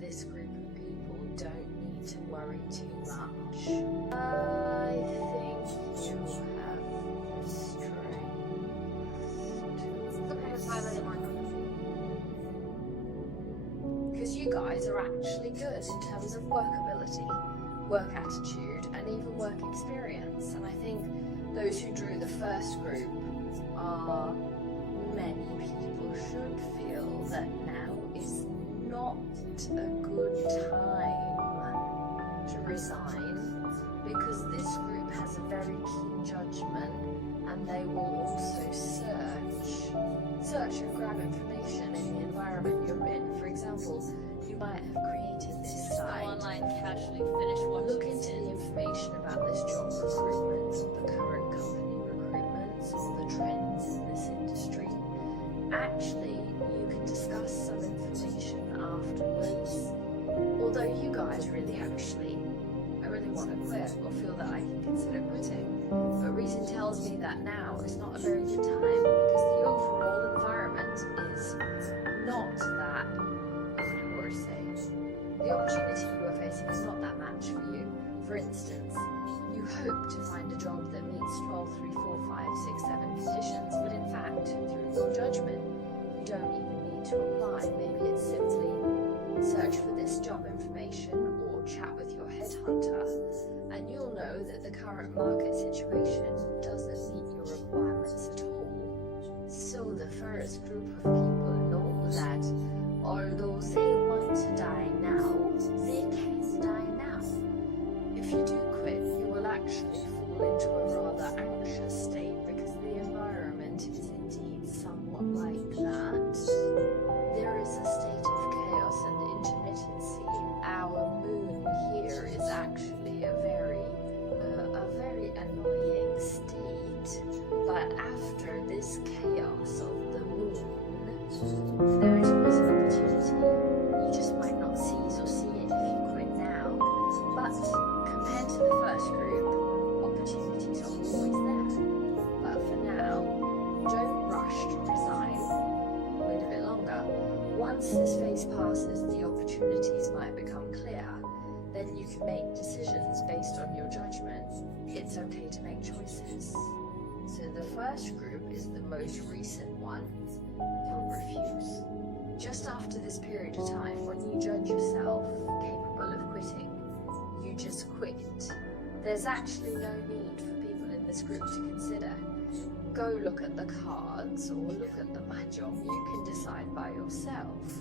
this group of people don't need to worry too much. I think you have the strength because you guys are actually good in terms of workability, work attitude, and even work experience. And I think those who drew the first group are many people should feel that now is not a good time to resign, because this group has a very keen judgment and they will also search and grab information in the environment you're in. For example, you might have created this site. Online casually finish watching. Look into the information about this job recruitment, or the current company recruitments, or the trends in this industry. Actually, you can discuss some information afterwards. Although you guys I really want to quit, or feel that I can consider quitting. But reason tells me that now is not a very good time, because the overall environment is not that, or say, the opportunity you are facing is not that match for you. For instance, you hope to find a job that meets 12, 3, 4, 5, 6, 7 conditions, but in fact, through your judgment, you don't even need to apply. Maybe it's simply search for this job information or chat with your headhunter, and you'll know that the current market situation doesn't meet your requirements at all. So the first group of people know that although they want to die now, they can die now. If you do quit, you will actually fall into a rather anxious state, because the environment is indeed somewhat like that. There is a state of chaos and intermittency. Our moon here is actually a very annoying state. But after this chaos of the moon, there is always an opportunity. You just might not seize or see it if you quit now. But compared to the first group, opportunities are always there. But for now, don't rush to resign. Wait a bit longer. Once this phase passes, the opportunities might become clear. Then you can make decisions based on your judgment. It's okay to make choices. So the first group is the most recent one. You'll refuse. Just after this period of time, when you judge yourself capable of quitting, you just quit. There's actually no need for people in this group to consider. Go look at the cards or look at the mahjong. You can decide by yourself.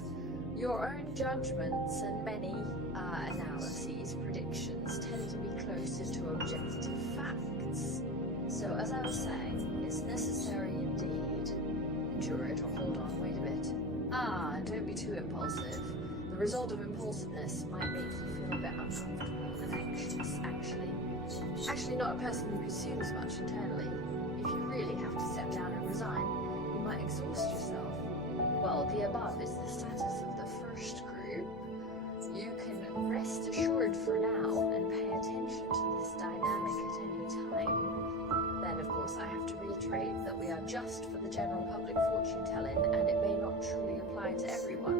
Your own judgments and many analyses, predictions tend to be closer to objective facts. So as I was saying, it's necessary indeed. Endure it, or hold on, wait a bit. Don't be too impulsive. The result of impulsiveness might make you feel a bit uncomfortable and anxious, actually not a person who consumes much internally. If you really have to step down and resign, you might exhaust yourself. Well, the above is the status of the first group. You can rest assured for now and pay attention to this dynamic at any time. Then, of course, I have to reiterate that we are just for the general public fortune telling, and it may not truly apply to everyone.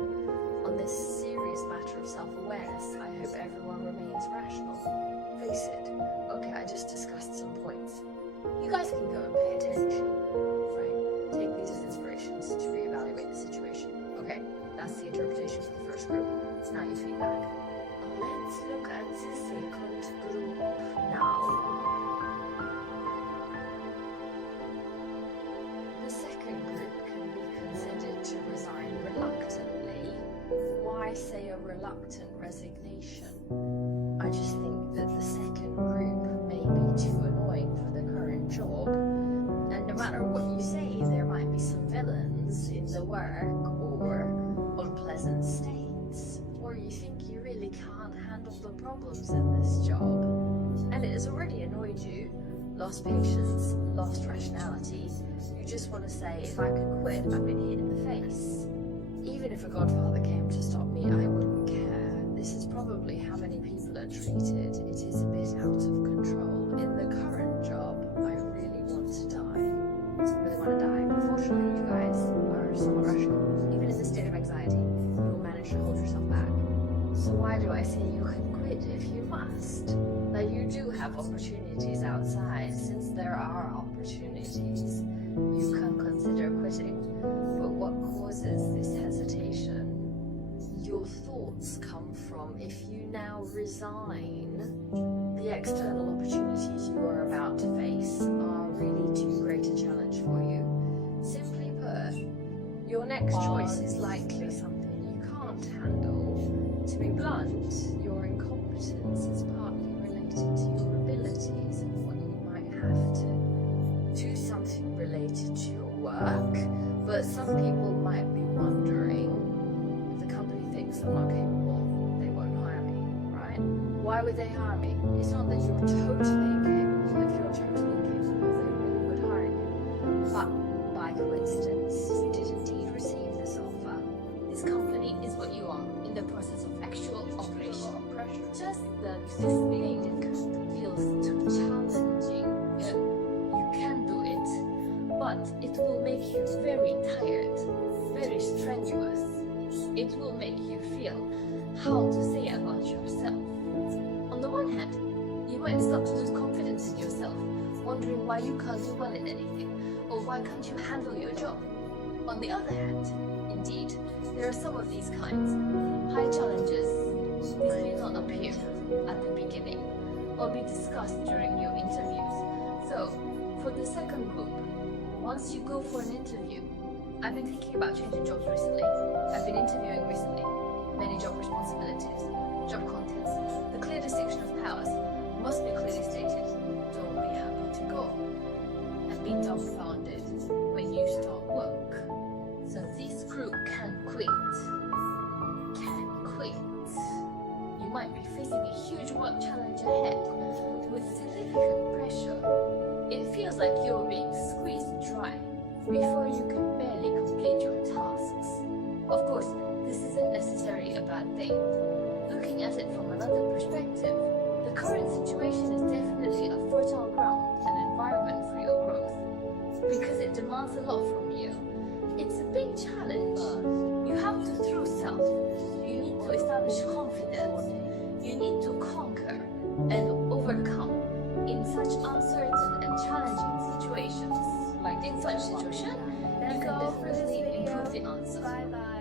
On this serious matter of self-awareness, I hope everyone remains rational. Face it, okay, I just discussed some points. You guys can go and pay attention, right? Take these as inspirations to reevaluate the situation. Okay, that's the interpretation for the first group. Now your feedback. Let's look at the second group now. The second group can be considered to resign reluctantly. Why say a reluctant resignation? I just think that the second group may be too annoying for the current job, and no matter what you say, there might be some villains in the work or unpleasant states, or you think you really can't handle the problems in this job, and it has already annoyed you, lost patience, lost rationality. You just want to say, if I could quit, I've been hit in the face. Even if a godfather came to stop me, I wouldn't care. This is probably how many people are treated. It is a bit out of control. In the current job, I really want to die. But fortunately, you guys are somewhat rational. Even in this state of anxiety, you will manage to hold yourself back. So why do I say you can quit if you must? Like, you do have opportunities outside. Since there are opportunities, you can consider quitting. But what causes this hesitation? Your thoughts come from, if you now resign, the external opportunities you are about to face are really too great a challenge for you. Simply put, your next choice is likely something you can't handle. To be blunt, your incompetence is partly related to your abilities and what you might have to do something related to your work. But some people might be wondering, if the company thinks I'm not capable, they won't hire me, right? Why would they hire me? It's not that you're totally incapable. If you're totally incapable, they really would hire you. But by coincidence, you did indeed receive this offer. This company is what you are in the process of actual operation. Just that this thing feels too challenging. You can do it, but it will make you very tired, very strenuous. It will make you feel how to say about yourself. On the one hand, you might start to lose confidence in yourself, wondering why you can't do well in anything, or why can't you handle your job. On the other hand, indeed, there are some of these kinds. High challenges, these may not appear at the beginning, or be discussed during your interviews. So, for the second group, once you go for an interview, I've been thinking about changing jobs recently. I've been interviewing recently. Many job responsibilities, job contents, the clear distinction of powers must be clearly stated. Don't be happy to go and be dumbfounded when you start work. So this group can quit. Can quit. You might be facing a huge work challenge ahead with significant pressure. It feels like you're being squeezed dry before you can barely complete your tasks. Of course, this isn't necessarily a bad thing. Looking at it from another perspective, the current situation is definitely a fertile ground and environment for your growth, because it demands a lot from you. It's a big challenge. You have to throw self. You need to establish confidence. You need to conquer and overcome in such uncertain and challenging situations. Like in such situation, you can definitely improve the answer.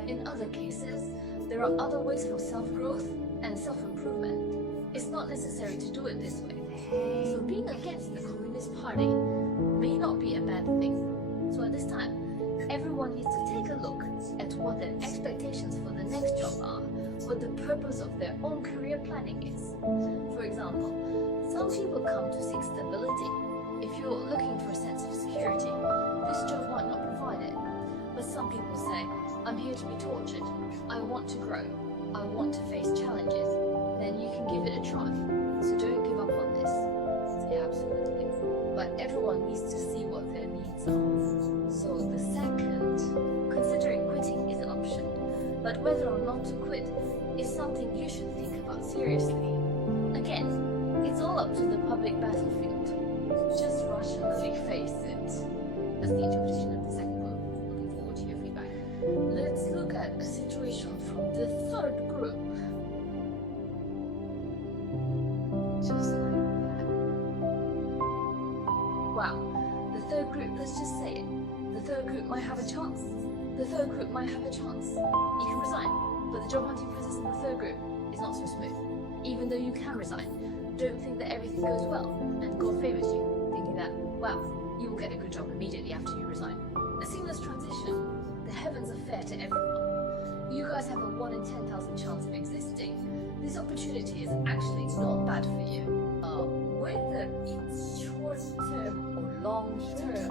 In other cases, there are other ways for self-growth and self-improvement. It's not necessary to do it this way. So being against the Communist Party may not be a bad thing. So at this time, everyone needs to take a look at what their expectations for the next job are, what the purpose of their own career planning is. For example, some people come to seek stability. If you're looking for a sense of security, this job might not provide it. But some people say, I'm here to be tortured. I want to grow. I want to face challenges. Then you can give it a try. So don't give up on this. Say absolutely. But everyone needs to see what their needs are. So the second, considering quitting is an option. But whether or not to quit is something you should think about seriously. Again, it's all up to the public battlefield. Just rationally face it. That's the interpretation of the second group. Looking forward to your feedback. Let's look at a situation from the third group. Just like that. Wow. The third group, let's just say it. The third group might have a chance. The third group might have a chance. You can resign, but the job hunting process in the third group is not so smooth. Even though you can resign, don't think that everything goes well and God favors you, thinking that, wow, you will get a good job immediately after you resign. A seamless transition. The heavens are fair to everyone. You guys have a 1 in 10,000 chance of existing. This opportunity is actually not bad for you. Whether it's short-term or long-term,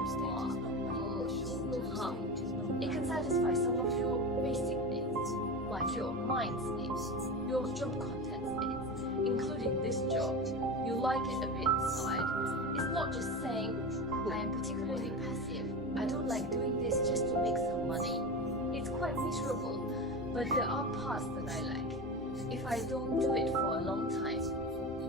it can satisfy some of your basic needs, like your mind's needs, your job contents needs, including this job. You like it a bit inside. It's not just saying, I am particularly passive. I don't like doing this just to make some money. It's quite miserable, but there are parts that I like. If I don't do it for a long time,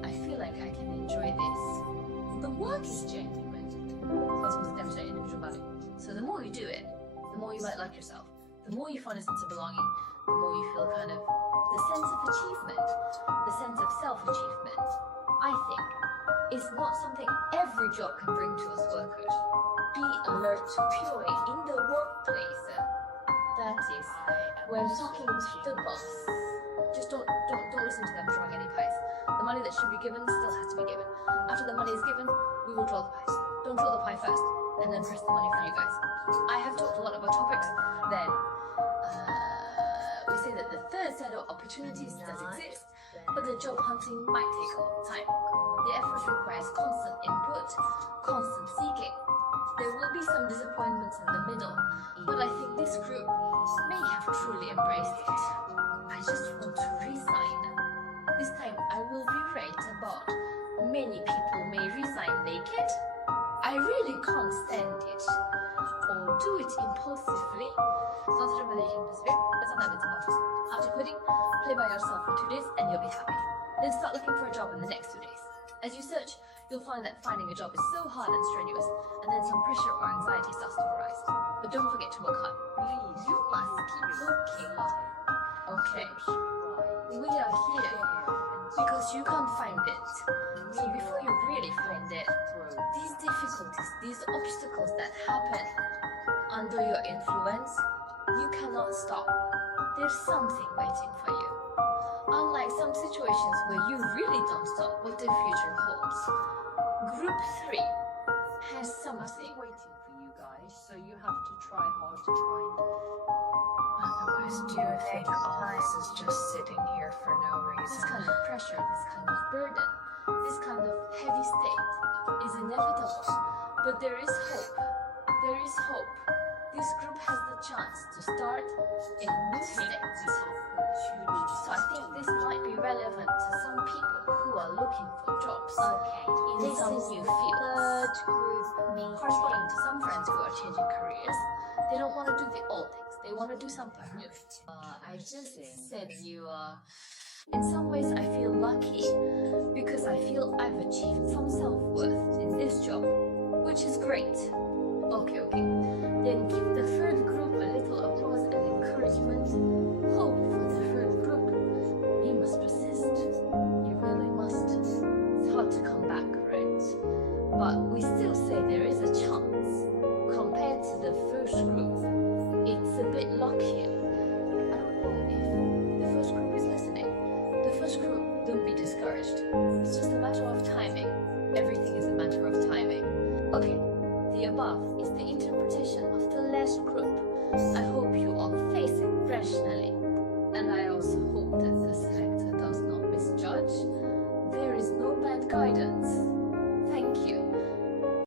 I feel like I can enjoy this. The work is genuine. So it's supposed to demonstrate individual value. So the more you do it, the more you might like yourself. The more you find a sense of belonging, the more you feel kind of the sense of achievement, the sense of self-achievement, I think, is not something every job can bring to us workers. Be alert to fury in the workplace. That is, when talking to the boss, just don't listen to them drawing any pies. The money that should be given still has to be given. After the money is given, we will draw the pies. Don't draw the pie first, and then press the money for you guys. I have talked a lot about topics. Then we say that the third set of opportunities does exist, but the job hunting might take a long time. The effort requires constant input, constant seeking. There will be some disappointments in the middle, but I think this group may have truly embraced it. I just want to resign. This time I will be right about many people may resign naked. I really can't stand it. Or do it impulsively. It's not sure whether you can persevere, but sometimes it's impossible. After quitting, play by yourself for 2 days and you'll be happy. Then start looking for a job in the next 2 days. As you search, you'll find that finding a job is so hard and strenuous, and then some pressure or anxiety starts to arise. But don't forget to work hard. Please, you must keep looking. Okay. We are here because you can't find it. So before you really find it, these difficulties, these obstacles that happen under your influence, you cannot stop. There's something waiting for you. Unlike some situations where you really don't stop what the future holds. Group 3 has something waiting for you guys, so you have to try hard to find. Otherwise, do you think all this is just sitting here for no this reason? kind of pressure, this kind of burden, this kind of heavy state is inevitable. But there is hope. There is hope. This group has the chance to start a new state. So I think this might be relevant to some people who are looking for jobs in This some is new the fields. third group meeting. Corresponding to some friends who are changing careers, they don't want to do the old things. They want to do something new. I just said you are. In some ways, I feel lucky because I feel I've achieved some self-worth in this job, which is great. Okay. Then give the third group a little applause and encouragement. Hope for the third group. You must persist. You really must. It's hard to come back, right? But we still say there is a chance. Compared to the first group, it's a bit luckier. I don't know if the first group is listening. The first group, don't be discouraged. It's just a matter of timing. Everything is a matter of timing. Okay, the above is the interpretation of the last group. I hope you all face it rationally. And I also hope that the selector does not misjudge. There is no bad guidance.